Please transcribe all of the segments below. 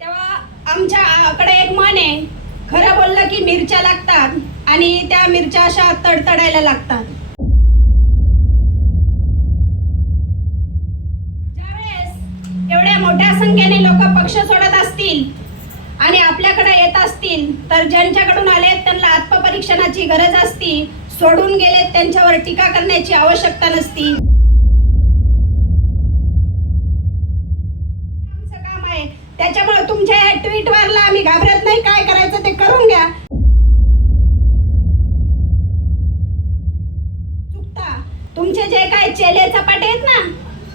तेव्हा आमच्याकडे एक मन आहे खरं बोललं की मिरच्या लागतात आणि त्या मिरच्या अशा तडतडायला लागतात. ज्यावेळेस एवढ्या मोठ्या संख्येने लोक पक्ष सोडत असतील आणि आपल्याकडे येत असतील तर ज्यांच्याकडून आले त्यांना आत्मपरीक्षणाची गरज असती. सोडून गेले त्यांच्यावर टीका करण्याची आवश्यकता नसती. आमचं काम आहे. त्याच्यामुळे तुमच्या या ट्विटवरला आम्ही घाबरत नाही. काय करायचं ते करून घ्या. चुकता. तुमचे जे काय चेले चपाटे आहेत ना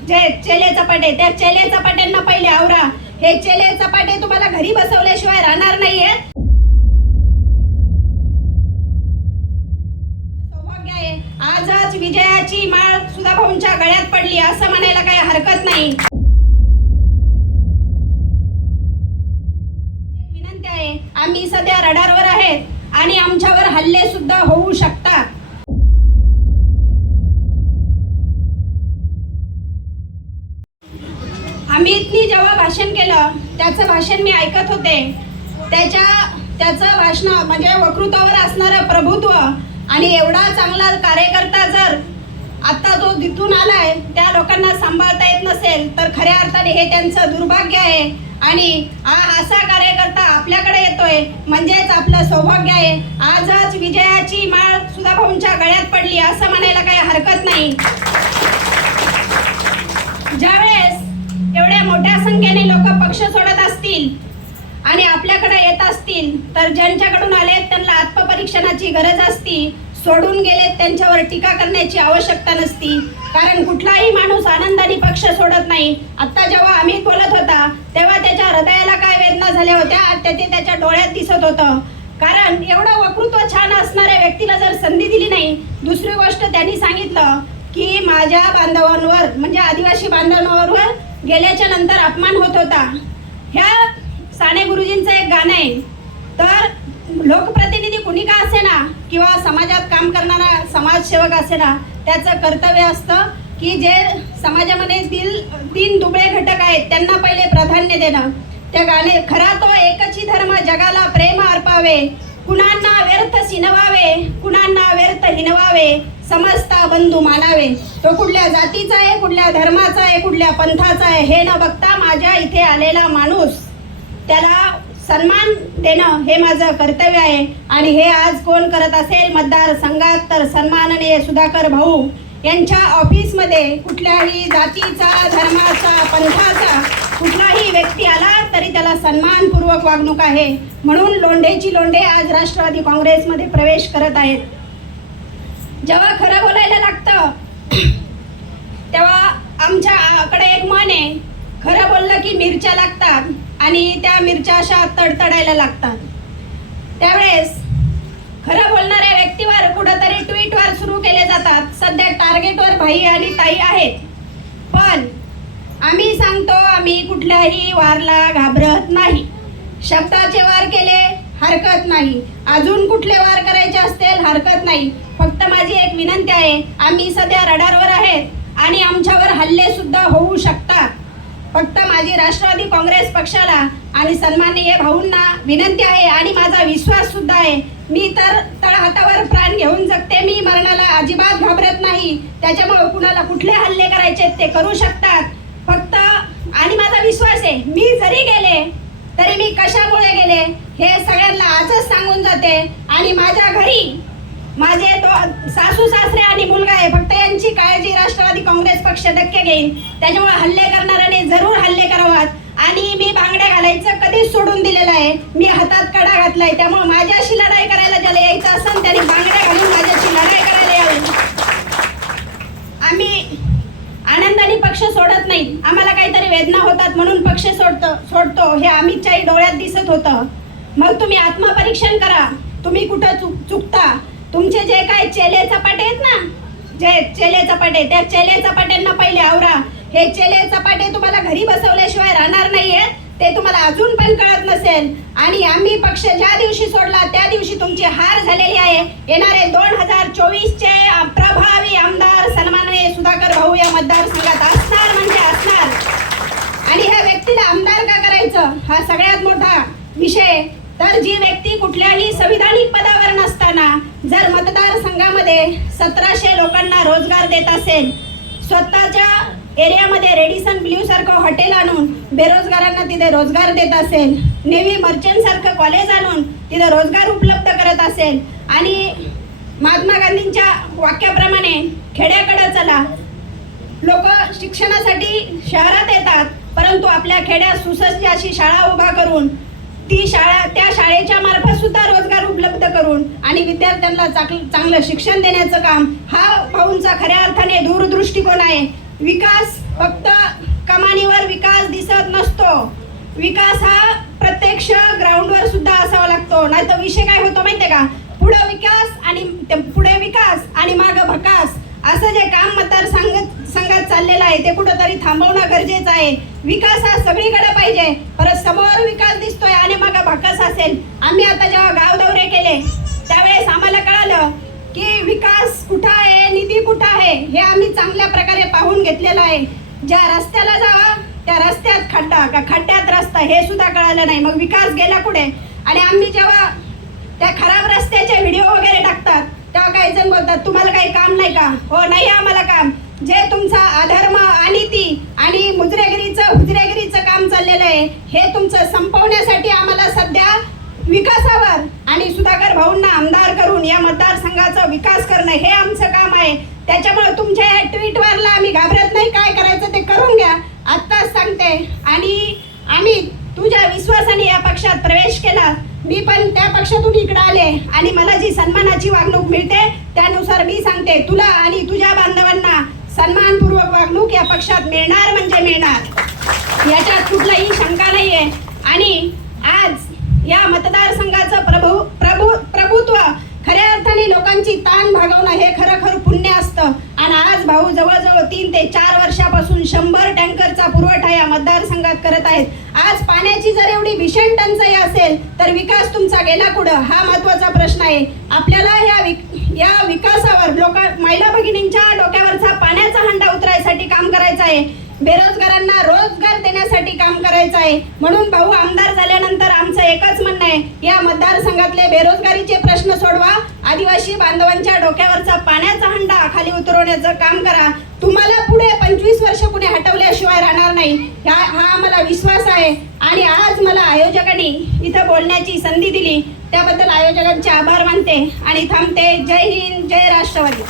जे चेले चपाटे त्या चेले चपाट्यांना पहिले आवरा. हे चेले चपाटे तुम्हाला घरी बसवल्याशिवाय राहणार नाहीयेत सौभाग्य आहे आजच विजयाची माळ सुद्धा भाऊंच्या गळ्यात पडली असं म्हणायला काही हरकत नाही. विनंती आहे आम्ही सध्या रडारवर आहेत आणि आमच्यावर हल्ले सुद्धा होऊ शकतात. अमितनी जेव्हा भाषण केलं त्याचं भाषण मी ऐकत होते. त्याच्या त्याचं भाषण म्हणजे वकृत्वावर असणारं प्रभुत्व आणि एवढा चांगला कार्यकर्ता जर आता जो तिथून आलाय त्या लोकांना सांभाळता येत नसेल तर खऱ्या अर्थाने हे त्यांचं दुर्भाग्य आहे. आणि हा असा कार्यकर्ता आपल्याकडे येतोय म्हणजेच आपलं सौभाग्य आहे. आजच विजयाची माळ सुधाभाऊंच्या गळ्यात पडली असं म्हणायला काही हरकत नाही. ज्यावेळेस एवढ्या मोठ्या संख्येने लोक पक्ष सोडत असतील आणि आपल्याकडे येत असतील तर ज्यांच्याकडून आले त्यांना परीक्षणाची गरज असती सोडून गेले त्यांच्यावर टीका करण्याची आवश्यकता नसती. कारण कुठलाही माणूस आनंदाने पक्ष सोडत नाही. आता जेव्हा अमित बोलत होता तेव्हा त्याच्या हृदयाला काय वेदना झाल्या होत्या ते त्याच्या डोळ्यात दिसत होतं. कारण एवढं वक्तृत्व छान असणाऱ्या व्यक्तीला जर संधी दिली नाही दुसरी गोष्ट त्यांनी सांगितलं की माझ्या बांधवांवर म्हणजे आदिवासी बांधवांवर गेल्याच्यानंतर अपमान होत होता. ह्या साने गुरुजींचं एक गाणं आहे. तर लोकप्रति कुणी का असे ना किंवा समाजात काम करणारा समाजसेवक असे ना त्याचं कर्तव्य असतं की जे समाजामध्ये दिल तीन दुबळे घटक आहेत त्यांना पहिले प्राधान्य देणं. त्या गाणे खरा तो एकची धर्म जगाला प्रेम अर्पावे. कुणांना व्यर्थ सिनवावे कुणांना व्यर्थ हिनवावे. समजता बंधू मानावे. तो कुठल्या जातीचा आहे कुठल्या धर्माचा आहे कुठल्या पंथाचा आहे हे न बघता माझ्या इथे आलेला माणूस त्याला सन्मान देणं हे माझं कर्तव्य आहे. आणि हे आज कोण करत असेल मतदार संघात तर सन्माननीय सुधाकर भाऊ यांच्या ऑफिसमध्ये कुठल्याही जातीचा धर्माचा पंथाचा कुठलाही व्यक्ती आला तरी त्याला सन्मानपूर्वक वागणूक आहे. म्हणून लोंढेची लोंढे आज राष्ट्रवादी काँग्रेसमध्ये प्रवेश करत आहेत. जेव्हा खरं बोलायला लागतं तेव्हा आमच्याकडे एक मन आहे खरं बोललं की मिरच्या लागतात. आणि त्या मिरच्या अशा तडतडायला लागतात. त्यावेळेस खरं बोलणाऱ्या व्यक्तीवर कुठंतरी ट्विटवर सुरू केले जातात. सध्या टार्गेटवर भाई आणि ताई आहेत. पण आम्ही सांगतो आम्ही कुठल्याही वारला घाबरत नाही. शब्दाचे वार केले हरकत नाही. अजून कुठले वार करायचे असतील हरकत नाही. फक्त माझी एक विनंती आहे आम्ही सध्या रडारवर आहेत आणि आमच्यावर हल्ले सुद्धा होऊ शकतात. फक्त माझी राष्ट्रवादी काँग्रेस पक्षाला आणि सन्माननीय भाऊंना विनंती आहे आणि माझा विश्वास सुद्धा आहे. मी तर तळहातावर प्राण घेऊन जगते. मी मरणाला अजिबात घाबरत नाही. त्याच्यामुळे कुणाला कुठले हल्ले करायचे ते करू शकतात. फक्त आणि माझा विश्वास आहे मी जरी गेले तरी मी कशामुळे गेले हे सगळ्यांना आजच सांगून जाते. आणि माझ्या घरी माझे तो सासू सासरे आणि मुलगा आहे. फक्त यांची काळजी राष्ट्रवादी काँग्रेस पक्ष नक्की घेईन. त्याच्यामुळे हल्ले करणाऱ्याने जरूर हल्ले करावात. आणि मी बांगड्या घालायचं कधीच सोडून दिलेलं आहे. मी हातात कडा घातलाय. त्यामुळे माझ्याशी लढाई करायला ज्याला यायचं असेल त्याने बांगड्या घालून माझ्याशी लढाई करायला यावी. आम्ही आनंदाने पक्ष सोडत नाही. आम्हाला काहीतरी वेदना होतात म्हणून पक्ष सोडतो सोडतो. हे आम्हीच्याही डोळ्यात दिसत होतं. मग तुम्ही आत्मपरीक्षण करा. तुम्ही कुठं चुक चुकता? तुमचे जे काय चेले चपाटे आहेत ना जे चेले चपाटे त्या चेले चपाट्यांना पहिले आवरा. हे चेले चपाटे तुम्हाला घरी बसवल्याशिवाय राहणार नाहीये ते तुम्हाला अजून पण कळत नसेल. आणि आम्ही पक्ष ज्या दिवशी सोडला त्या दिवशी तुमची हार झालेली आहे. येणारे दोन हजार चोवीस चे प्रभावी आमदार सन्माननीय सुधाकर भाऊ या मतदारसंघात असणार म्हणजे असणार. आणि ह्या व्यक्तीला आमदार का करायचं? हा सगळ्यात मोठा विषय. तर जी व्यक्ती कुठल्याही संविधानिक पदावर नसताना जर मतदारसंघामध्ये सतराशे लोकांना रोजगार देत असेल स्वतःच्या एरियामध्ये रेडिसन ब्ल्यू सारखं हॉटेल आणून बेरोजगारांना तिथे रोजगार देत असेल नेव्ही मर्चंट सारखं कॉलेज आणून तिथे रोजगार उपलब्ध करत असेल आणि महात्मा गांधींच्या वाक्याप्रमाणे खेड्याकडे चला. लोक शिक्षणासाठी शहरात येतात परंतु आपल्या खेड्यात सुसज्ज अशी शाळा उभा करून ती शाळा त्या शाळेच्या मार्फत सुद्धा रोजगार उपलब्ध करून आणि विद्यार्थ्यांना चांगलं चांगलं शिक्षण देण्याचं काम हा भाऊंचा खऱ्या अर्थाने दूरदृष्टिकोन आहे. विकास फक्त कमानीवर विकास दिसत नसतो. विकास हा प्रत्यक्ष ग्राउंडवर सुद्धा असावा लागतो. नाही तर विषय काय होतो माहितीये का? पुढं विकास आणि पुढे विकास आणि मागं भकास. असं जे काम मतदारसंघ संघात चाललेलं आहे ते कुठंतरी थांबवणं गरजेचं आहे. विकास हा सगळीकडे पाहिजे परत समोर विकास दिसतोय आणि मग भकास असेल. आम्ही आता जेव्हा गाव दौरे केले त्यावेळेस आम्हाला कळालं की विकास कुठं आहे निधी कुठं आहे हे आम्ही चांगल्या प्रकारे पाहून घेतलेलं आहे. ज्या रस्त्याला जावा त्या रस्त्यात खड्डा का खड्ड्यात रस्ता हे सुद्धा कळालं नाही. मग विकास गेला कुठे? आणि आम्ही जेव्हा त्या खराब रस्त्याचे व्हिडिओ वगैरे टाकतात तेव्हा काही जण बोलतात तुम्हाला काही काम नाही का? हो नाही आम्हाला काम. जे तुमचा अधर्म अनिती आणि मुजरेगिरीचं हुजरेगिरी चाललेलं आहे. हे तुमचं संपवण्यासाठी आम्हाला सध्या विकासावर आणि सुधाकर भाऊंना आमदार करून या मतदारसंघाचा विकास करणं हे आमचं काम आहे. त्याच्यामुळे तुमच्या या ट्विटवरला आम्ही घाबरत नाही. काय करायचं ते करून घ्या. आत्ताच सांगते. आणि आम्ही तुझ्या विश्वासाने या पक्षात प्रवेश केला. मी पण त्या पक्षातून इकडे आले. आणि मला जी सन्मानाची वागणूक मिळते त्यानुसार मी सांगते. तुला आणि तुझ्या बांधवांना सन्मानपूर्वक वागणूक या पक्षात मिळणार म्हणजे मिळणार. याच्यात कुठलाही शंका नाहीये. आणि आज या मतदारसंघाचं प्रभू प्रभू प्रभुत्व खऱ्या अर्थाने लोकांची ताण भागवणं हे खरखर पुण्य असतं. आणि आज भाऊ जवळजवळ तीन ते चार वर्षापासून शंभर टँकरचा पुरवठा या मतदारसंघात करत आहेत. आज पाण्याची जर एवढी भीषण टंचाई असेल तर विकास तुमचा गेला कुठं? हा महत्त्वाचा प्रश्न आहे. आपल्याला या विक या विकासावर लोक महिला भगिनींच्या डोक्यावरचा पाण्याचा हंडा उतरायसाठी काम करायचं आहे. बेरोजगारांना रोजगार देण्यासाठी काम करायचं आहे. म्हणून भाऊ आमदार झाल्यानंतर आमचं एकच म्हणणं आहे या मतदारसंघातले बेरोजगारीचे प्रश्न सोडवा. आदिवासी बांधवांच्या डोक्यावरचा पाण्याचा हंडा खाली उतरवण्याचं काम करा. तुम्हाला पुढे पंचवीस वर्ष कुणी हटवल्याशिवाय राहणार नाही. ह्या हा आम्हाला विश्वास आहे. आणि आज मला आयोजकांनी इथं बोलण्याची संधी दिली. त्याबद्दल आयोजकांचे आभार मानते. आणि थांबते. जय हिंद जय राष्ट्रवादी.